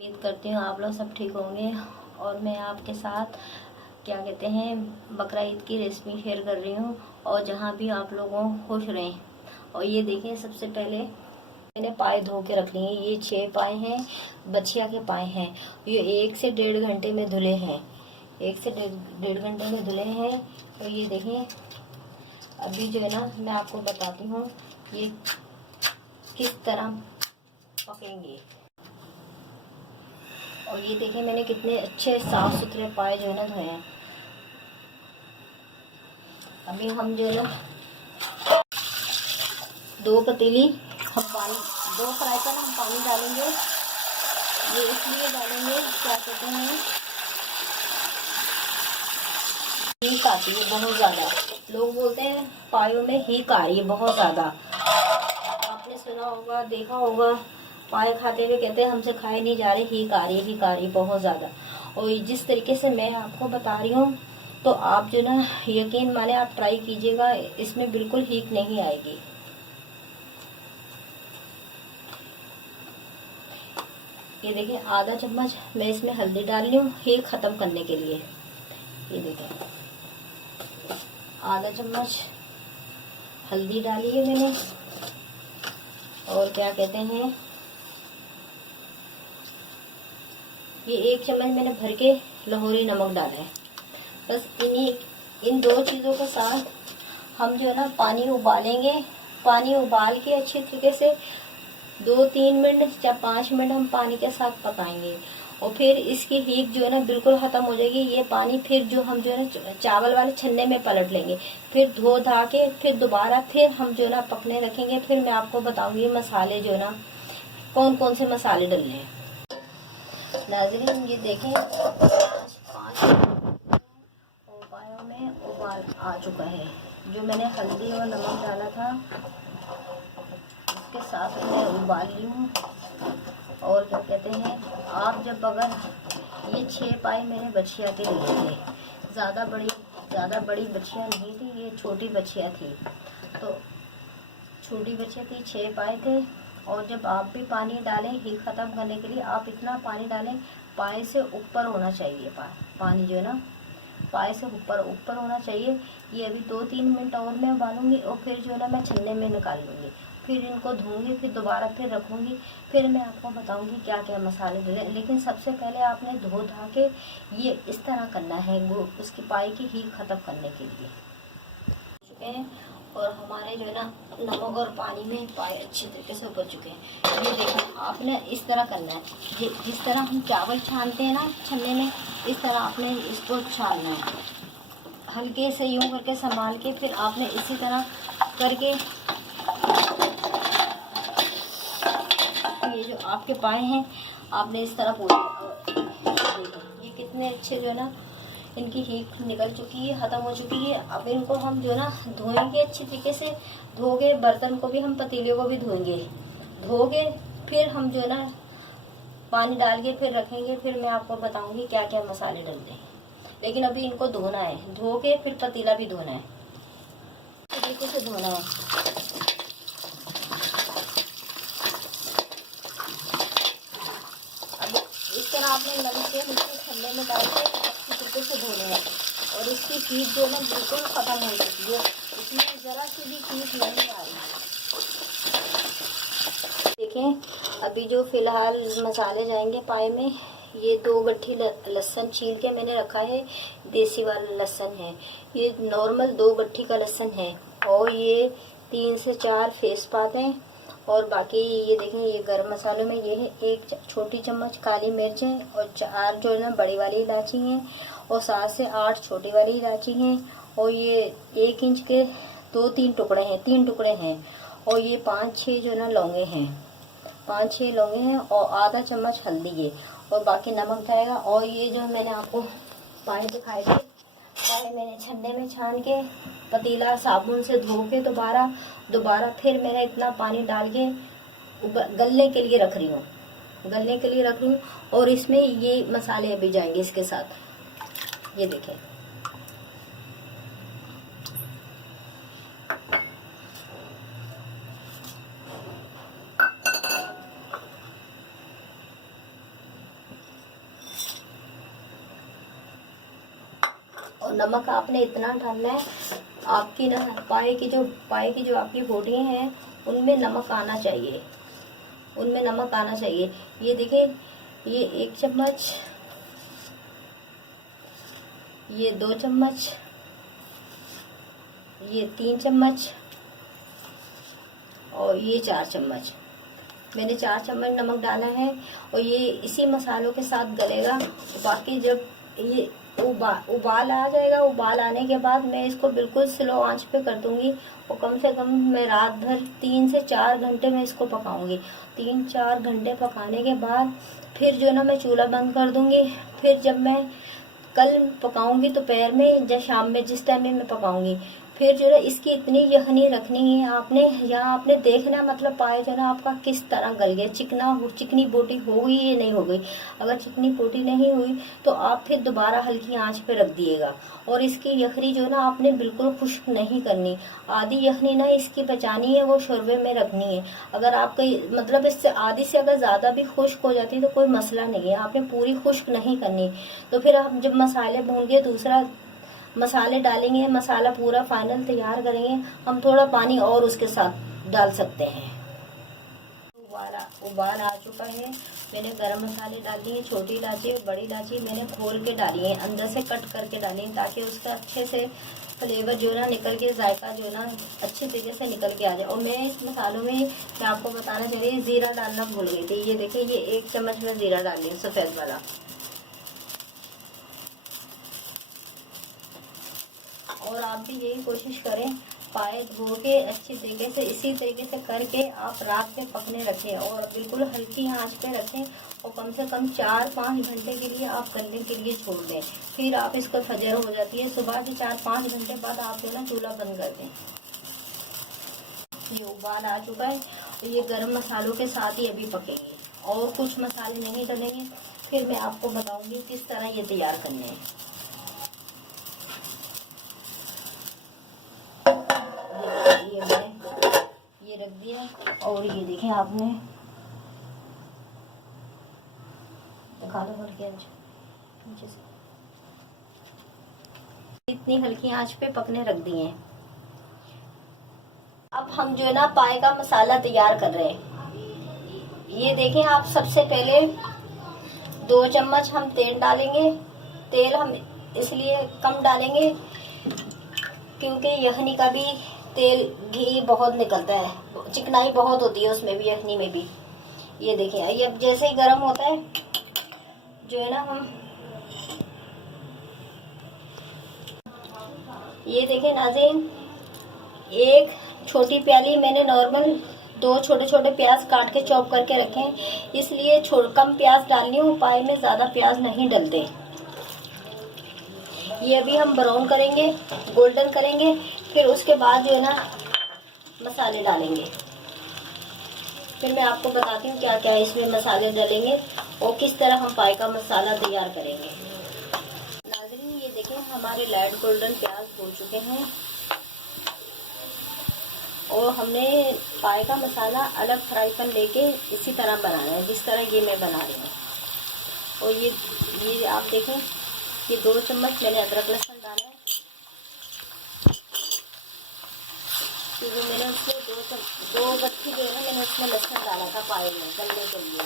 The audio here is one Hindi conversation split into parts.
उम्मीद करती हूँ आप लोग सब ठीक होंगे। और मैं आपके साथ क्या कहते हैं बकरा ईद की रेसिपी शेयर कर रही हूँ, और जहाँ भी आप लोगों खुश रहें। और ये देखें, सबसे पहले मैंने पाए धो के रख लिए। ये 6 पाए हैं, बछिया के पाए हैं। ये 1 से 1.5 घंटे में धुले हैं, 1 से डेढ़ घंटे में धुले हैं। तो ये देखें, अभी जो है ना मैं आपको बताती हूँ ये किस तरह पकेंगे। और ये देखें, मैंने कितने अच्छे साफ सुथरे पाए जो है ना धोए हैं। अभी हम जो है ना 2 पतीली हम पानी, 2 फ्राई पैन हम पानी डालेंगे। ये इसलिए डालेंगे, क्या कहते हैं, हीक आती है बहुत ज़्यादा। लोग बोलते हैं पायों में हीक आ रही है बहुत ज़्यादा। आपने सुना होगा, देखा होगा, पाए खाते हुए कहते हैं हमसे खाए नहीं जा रहे, हीक आ रही, हीक आ रही बहुत ज़्यादा। और जिस तरीके से मैं आपको बता रही हूँ, तो आप जो ना यकीन माने आप ट्राई कीजिएगा, इसमें बिल्कुल हीक नहीं आएगी। ये देखिए, आधा चम्मच मैं इसमें हल्दी डाल रही हूँ हीक ख़त्म करने के लिए। ये देखिए, आधा चम्मच हल्दी डाली है मैंने। और क्या कहते हैं, ये 1 चम्मच मैंने भर के लाहौरी नमक डाला है। बस इन 2 चीज़ों के साथ हम जो है ना पानी उबालेंगे। पानी उबाल के अच्छी तरीके से 2-3 मिनट या 5 मिनट हम पानी के साथ पकाएंगे। और फिर इसकी हीक जो है ना बिल्कुल ख़त्म हो जाएगी। ये पानी फिर जो हम जो है ना चावल वाले छन्ने में पलट लेंगे, फिर धो धा के फिर दोबारा फिर हम जो है ना पकने रखेंगे। फिर मैं आपको बताऊंगी मसाले जो है ना कौन कौन से मसाले डलने हैं। नाज़रीन, ये देखें, 5 उबालों में उबाल आ चुका है। जो मैंने हल्दी और नमक डाला था उसके साथ मैं उबाल ली हूँ। और क्या कहते हैं, आप जब अगर ये 6 पाए मैंने बछिया के लिए थे, ज़्यादा बड़ी बछिया नहीं थी, ये छोटी बछिया थी। तो छोटी बछिया थी, 6 पाए थे। और जब आप भी पानी डालें हीक ख़त्म करने के लिए, आप इतना पानी डालें पाए से ऊपर होना चाहिए। पानी जो है ना पाए से ऊपर होना चाहिए। ये अभी 2-3 मिनट और मैं उबालूंगी, और फिर जो है ना मैं छन्ने में निकाल लूँगी। फिर इनको धोऊंगी, फिर दोबारा फिर रखूँगी। फिर मैं आपको बताऊंगी क्या क्या मसाले डले। लेकिन सबसे पहले आपने धो धा के ये इस तरह करना है, उसकी पाए की हीक ख़त्म करने के लिए चुके हैं। और हमारे जो है ना नमक और पानी में पाए अच्छी तरीके से उबल चुके हैं। ये देखो, आपने इस तरह करना है, जिस तरह हम चावल छानते हैं ना छन्ने में, इस तरह आपने इसको छानना है। हल्के से यूं करके संभाल के, फिर आपने इसी तरह करके ये जो आपके पाए हैं आपने इस तरह पूरे, ये कितने अच्छे जो है ना इनकी हीक निकल चुकी है, ख़त्म हो चुकी है। अब इनको हम जो है ना धोएंगे अच्छी तरीके से। धोगे बर्तन को भी, हम पतीले को भी धोगे। फिर हम जो है ना पानी डाल के फिर रखेंगे। फिर मैं आपको बताऊंगी क्या क्या मसाले डलते हैं। लेकिन अभी इनको धोना है, धो के फिर पतीला भी धोना है, तरीके से धोना है। अब इस तरह आपने नमक के नीचे छन्ने में डाल के अच्छी तरीके से धोना है। और इसकी हीट जो है ना बिल्कुल ख़त्म हो चुकी है, इसमें ज़रा सी भी हीट नहीं आ रही है। देखें, अभी जो फ़िलहाल मसाले जाएंगे पाए में, ये 2 गट्ठी लहसुन छील के मैंने रखा है। देसी वाला लहसुन है, ये नॉर्मल 2 गट्ठी का लहसुन है। और ये 3 से 4 तेज़पात हैं। और बाकी ये देखें, ये गरम मसालों में ये है 1 छोटी चम्मच काली मिर्च है, और 4 जो है ना बड़ी वाली इलायची हैं, और 7 से 8 छोटी वाली इलायची हैं। और ये 1 इंच के 3 टुकड़े हैं। और ये 5-6 जो है ना लौंगे हैं, 5-6 लौंगे हैं। और आधा चम्मच हल्दी है, और बाकी नमक जाएगा। और ये जो मैंने आपको पाए दिखाए थे, पाए मैंने छन्ने में छान के पतीला साबुन से धो के दोबारा फिर मैंने इतना पानी डाल के गलने के लिए रख रही हूँ। और इसमें ये मसाले अभी जाएंगे इसके साथ। ये देखें, और नमक आपने इतना डालना है आपकी ना पाए की जो आपकी बोटियाँ हैं उनमें नमक आना चाहिए, उनमें नमक आना चाहिए। ये देखिए, ये 1 चम्मच, ये 2 चम्मच, ये 3 चम्मच और ये 4 चम्मच। मैंने 4 चम्मच नमक डाला है और ये इसी मसालों के साथ गलेगा। बाकी जब ये उबाल आ जाएगा, उबाल आने के बाद मैं इसको बिल्कुल स्लो आंच पे कर दूंगी और कम से कम मैं रात भर 3 से 4 घंटे में इसको पकाऊंगी। 3-4 घंटे पकाने के बाद फिर जो ना मैं चूल्हा बंद कर दूंगी। फिर जब मैं कल पकाऊंगी दोपहर में या शाम में, जिस टाइम में मैं पकाऊंगी, फिर जो है इसकी इतनी यखनी रखनी है आपने। यहाँ आपने देखना मतलब पाए जो ना आपका किस तरह गल गया, चिकनी बोटी हो गई या नहीं हो गई। अगर चिकनी बोटी नहीं हुई तो आप फिर दोबारा हल्की आंच पे रख दिएगा। और इसकी यखनी जो ना आपने बिल्कुल खुश्क नहीं करनी, आधी यखनी ना इसकी बचानी है, वो शोरबे में रखनी है। अगर आपका मतलब इससे आधी से अगर ज़्यादा भी खुश्क हो जाती है तो कोई मसला नहीं है, आपने पूरी खुश्क नहीं करनी। तो फिर आप जब मसाले भून के दूसरा मसाले डालेंगे, मसाला पूरा फाइनल तैयार करेंगे, हम थोड़ा पानी और उसके साथ डाल सकते हैं। उबाल आ चुका है। मैंने गरम मसाले डाल दिए, छोटी इलायची और बड़ी इलायची मैंने खोल के डाली है, अंदर से कट करके डाली है, ताकि उसका अच्छे से फ्लेवर जो ना निकल के, जायका जो ना अच्छे तरीके से निकल के आ जाए। और मैं इस मसालों में मैं आपको बताना चाह रही, ज़ीरा डालना भूल गई थी। ये देखिए, ये 1 चम्मच में ज़ीरा डाली है, सफ़ेद वाला। और आप भी यही कोशिश करें, पाए धो के अच्छी तरीके से इसी तरीके से करके आप रात में पकने रखें और बिल्कुल हल्की आंच पे रखें और कम से कम 4-5 घंटे के लिए आप गलने के लिए छोड़ दें। फिर आप इसको फजर हो जाती है, सुबह के 4-5 घंटे बाद आप जो ना चूल्हा बंद कर दें। ये उबाल आ चुका है, ये गरम मसालों के साथ ही अभी पकेंगे और कुछ मसाले नहीं डलेंगे। फिर मैं आपको बताऊंगी किस तरह ये तैयार करने हैं। ये मैंने ये रख दिया और ये देखें, आपने दिखा दो भर के नीचे से, इतनी हल्की आंच पे पकने रख दिए हैं। अब हम जो है ना पाए का मसाला तैयार कर रहे हैं। ये देखें आप, सबसे पहले 2 चम्मच हम तेल डालेंगे। तेल हम इसलिए कम डालेंगे क्योंकि यखनी का भी तेल घी बहुत निकलता है, चिकनाई बहुत होती है उसमें भी, यखनी में भी। ये देखिए, ये अब जैसे ही गर्म होता है जो है ना, हम ये देखें नाज़रीन, 1 छोटी प्याली मैंने नॉर्मल 2 छोटे छोटे प्याज काट के चॉप करके रखे हैं, इसलिए कम प्याज डालनी हो, पाए में ज़्यादा प्याज नहीं डलते। ये अभी हम ब्राउन करेंगे, गोल्डन करेंगे, फिर उसके बाद जो है ना मसाले डालेंगे। फिर मैं आपको बताती हूँ क्या क्या इसमें मसाले डालेंगे और किस तरह हम पाए का मसाला तैयार करेंगे। नाज़रीन, ये देखें, हमारे लाइट गोल्डन प्याज हो चुके हैं और हमने पाए का मसाला अलग फ्राई पैन लेके इसी तरह बनाना है, जिस तरह ये मैं बना रही हूँ। और ये आप देखें, ये 2 चम्मच मैंने अदरक लहसुन डाला है, क्योंकि मैंने उसमें 2 बत्ती जो है ना मैंने उसमें लहसुन डाला था पाए में गलने के लिए,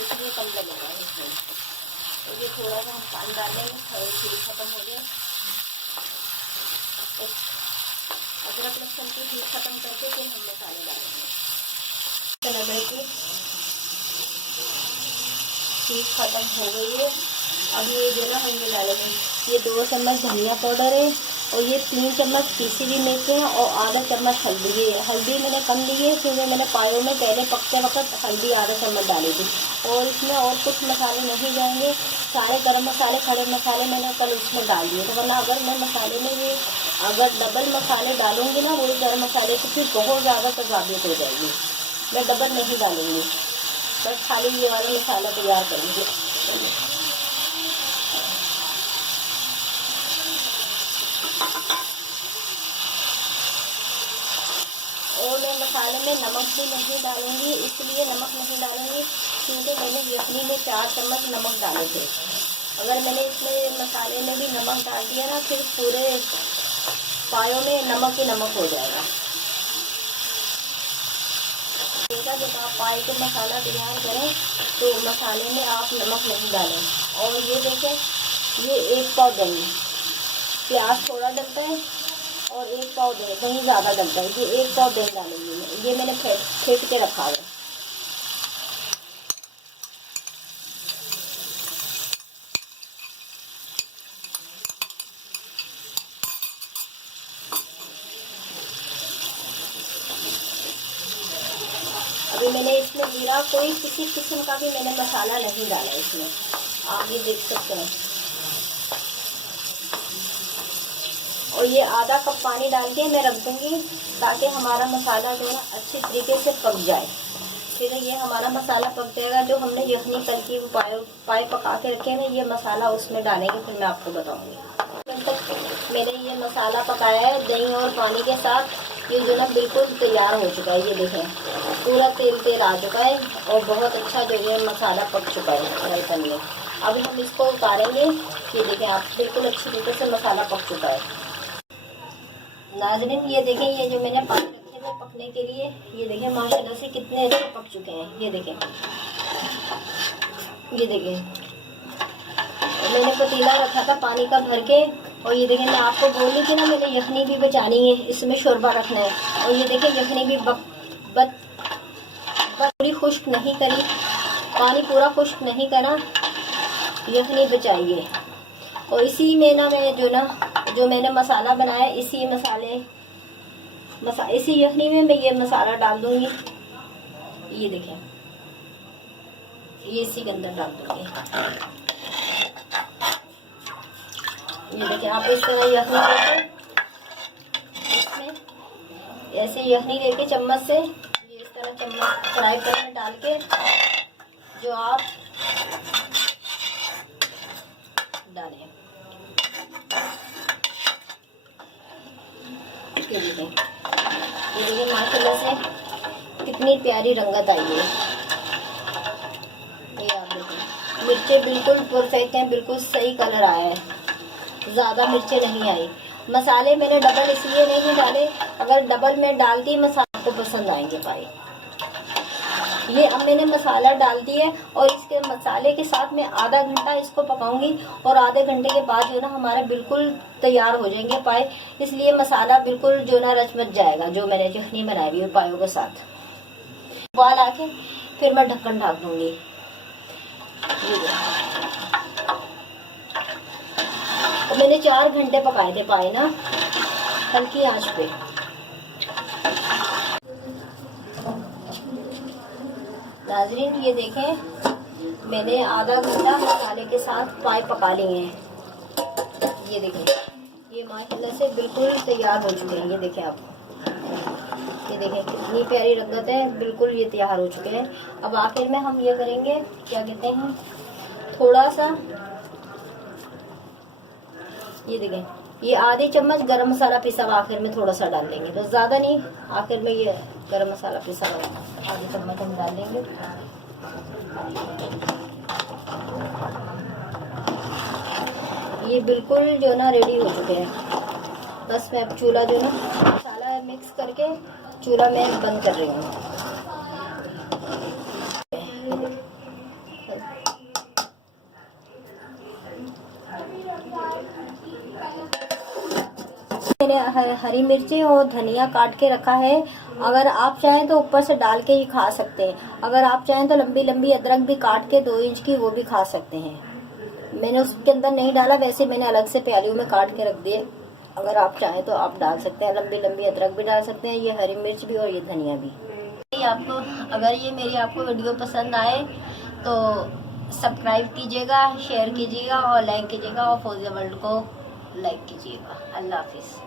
इसलिए कम लगेगा इसमें। तो ये थोड़ा सा हम पानी डालेंगे, खीर खत्म हो गया। अदरक लहसुन की खीर खत्म करके फिर हम मसाले डालेंगे। अदरक की खीर खत्म हो गई है। अब ये जो ना हम डालेंगे, ये 2 चम्मच धनिया पाउडर है और ये 3 चम्मच पीसी हुई मिर्च है और आधा चम्मच हल्दी है। हल्दी मैंने कम ली है क्योंकि मैंने पायों में पहले पकते वक्त हल्दी आधा चम्मच डाली थी। और इसमें और कुछ मसाले नहीं जाएंगे, सारे गरम मसाले, खड़े मसाले मैंने कल उसमें डाल दिए। तो वरना अगर मैं मसाले में भी अगर डबल मसाले डालूंगी ना, वही गरम मसाले, तो फिर बहुत ज़्यादा तजाबियत हो जाएगी। मैं डबल नहीं डालूंगी, बस खाली ये वाला मसाला तैयार करूँगी। और मैं मसाले में नमक भी नहीं डालूंगी, इसलिए नमक नहीं डालूंगी क्योंकि मैंने यखनी में 4 चम्मच नमक डाले थे अगर मैंने इसमें मसाले में भी नमक डाल दिया ना, फिर पूरे पायों में नमक ही नमक हो जाएगा। जब आप पाए के मसाला तैयार करें तो मसाले में आप नमक नहीं डालें। और ये देखें, ये 1 पाव दही, प्याज थोड़ा डलता है और 1 पाव दही ज़्यादा डलता है। ये 1 पाव दही डालेंगे, ये मैंने फेंट के रखा है। अभी मैंने इसमें जीरा, कोई किसी किस्म का भी मैंने मसाला नहीं डाला इसमें, आप ये देख सकते हैं। और ये आधा कप पानी डाल के मैं रख दूँगी ताकि हमारा मसाला जो है अच्छी तरीके से पक जाए। फिर ये हमारा मसाला पक जाएगा, जो हमने यखनी कल की पाए पका के रखे हैं, ये मसाला उसमें डालेंगे, फिर मैं आपको बताऊँगी। मैंने ये मसाला पकाया है दही और पानी के साथ। ये जो ना बिल्कुल तैयार हो चुका है, ये देखें पूरा तेल आ चुका है और बहुत अच्छा जो है मसाला पक चुका है बर्तन में। अभी हम इसको उतारेंगे। ये देखें आप, बिल्कुल अच्छी तरीके से मसाला पक चुका है। नाज़रीन ये देखें, ये जो मैंने पानी रखे थे पकने के लिए, ये देखें माशाल्लाह से कितने अच्छे पक चुके हैं। ये देखें, ये देखें मैंने पतीला रखा था पानी का भर के। और ये देखें, मैं आपको बोल रही थी ना, मैंने यखनी भी बचानी है, इसमें शोरबा रखना है। और ये देखें यखनी भी पूरी खुश्क नहीं करी, पानी पूरा खुश्क नहीं करा, यखनी बचाइए। और इसी में ना मैं जो मैंने मसाला बनाया, इसी इसी यखनी में मैं ये मसाला डाल दूंगी। ये देखें, ये इसी के अंदर डाल दूंगी। ये देखिए आप, इस तरह यखनी लेके इसमें ऐसे यखनी लेके चम्मच से, ये इस तरह चम्मच फ्राई पैन में डाल के जो आप डालें। ये देखिए माशाल्लाह से कितनी प्यारी रंगत आई है। ये आप देखिए, मिर्चें बिल्कुल परफेक्ट हैं, बिल्कुल सही कलर आया है, ज़्यादा मिर्चें नहीं आई। मसाले मैंने डबल इसलिए नहीं डाले, अगर डबल में डालती मसाले आपको पसंद आएंगे भाई। ये अब मैंने मसाला डाल दिया और इसके मसाले के साथ मैं आधा घंटा इसको पकाऊंगी। और आधे घंटे के बाद जो ना हमारा बिल्कुल तैयार हो जाएंगे पाए। इसलिए मसाला बिल्कुल जो ना रचमच जाएगा, जो मैंने यखनी बनाई हुई है पायों के साथ। उबाल आके फिर मैं ढक्कन ढाक दूंगी। और मैंने 4 घंटे पकाए थे पाए ना, हल्की आंच पे। नाज़रीन ये देखें, मैंने आधा घंटा मसाले के साथ पाए पका लिए हैं। ये देखें, ये माशाल्लाह से बिल्कुल तैयार हो चुके हैं। ये देखें आप, ये देखें कितनी प्यारी रंगत है, बिल्कुल ये तैयार हो चुके हैं। अब आखिर में हम ये करेंगे, क्या कहते हैं, थोड़ा सा, ये देखें ये आधी चम्मच गरम मसाला पिसा हुआ आखिर में थोड़ा सा डाल देंगे, बस ज़्यादा नहीं। आखिर में ये गरम मसाला पिसा हुआ आधी चम्मच हम डाल देंगे। ये बिल्कुल जो ना रेडी हो चुके हैं। बस मैं अब चूल्हा जो ना मसाला मिक्स करके चूल्हा मैं बंद कर रही हूँ। मैंने हरी मिर्ची और धनिया काट के रखा है। अगर आप चाहें तो ऊपर से डाल के ही खा सकते हैं। अगर आप चाहें तो लंबी लंबी अदरक भी काट के 2 इंच की वो भी खा सकते हैं। मैंने उसके अंदर नहीं डाला, वैसे मैंने अलग से प्यालियों में काट के रख दिए। अगर आप चाहें तो आप डाल सकते हैं, लंबी लंबी अदरक भी डाल सकते हैं, ये हरी मिर्च भी और ये धनिया भी। आपको अगर ये मेरी आपको वीडियो पसंद आए तो सब्सक्राइब कीजिएगा, शेयर कीजिएगा और लाइक कीजिएगा और फौजिया वर्ल्ड को लाइक कीजिएगा। अल्लाह हाफिज़।